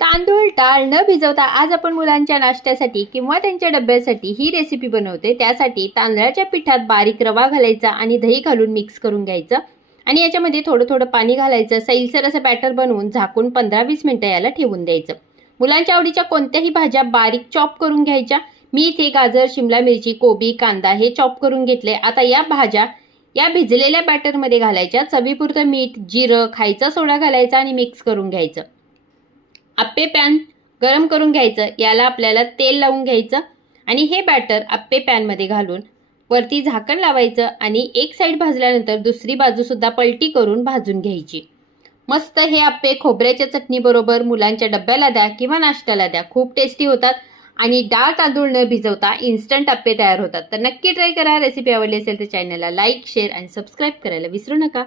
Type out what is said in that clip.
तांदूळ डाळ न भिजवता आज आपण मुलांच्या नाश्त्यासाठी किंवा त्यांच्या डब्यासाठी ही रेसिपी बनवते। त्यासाठी तांदळाच्या पिठात बारीक रवा घालायचा आणि दही घालून मिक्स करून घ्यायचं आणि याच्यामध्ये थोडं थोडं पाणी घालायचं। सैलसर असं बॅटर बनवून झाकून 15-20 मिनिटं याला ठेवून द्यायचं। मुलांच्या आवडीच्या कोणत्याही भाज्या बारीक चॉप करून घ्यायच्या। मी इथे गाजर, शिमला मिरची, कोबी, कांदा हे चॉप करून घेतले। आता या भाज्या या भिजलेल्या बॅटरमध्ये घालायच्या। चवीपुरतं मीठ, जिरं, खायचा सोडा घालायचा आणि मिक्स करून घ्यायचं। आप्पे पॅन गरम करून घ्यायचं, याला आपल्याला तेल लावून घ्यायचं आणि हे बॅटर आप्पे पॅनमध्ये घालून वरती झाकण लावायचं आणि एक साईड भाजल्यानंतर दुसरी बाजू सुद्धा पलटी करून भाजून घ्यायची। मस्त हे आप्पे खोबऱ्याच्या चटणी बरोबर मुलांच्या डब्याला द्या किंवा नाश्त्याला द्या, खूप टेस्टी होतात आणि डाळ तांदूळ न भिजवता इन्स्टंट आप्पे तयार होतात। तर नक्की ट्राय करा। रेसिपी आवडली असेल तर चॅनलला लाईक, शेअर आणि सबस्क्राईब करायला विसरू नका।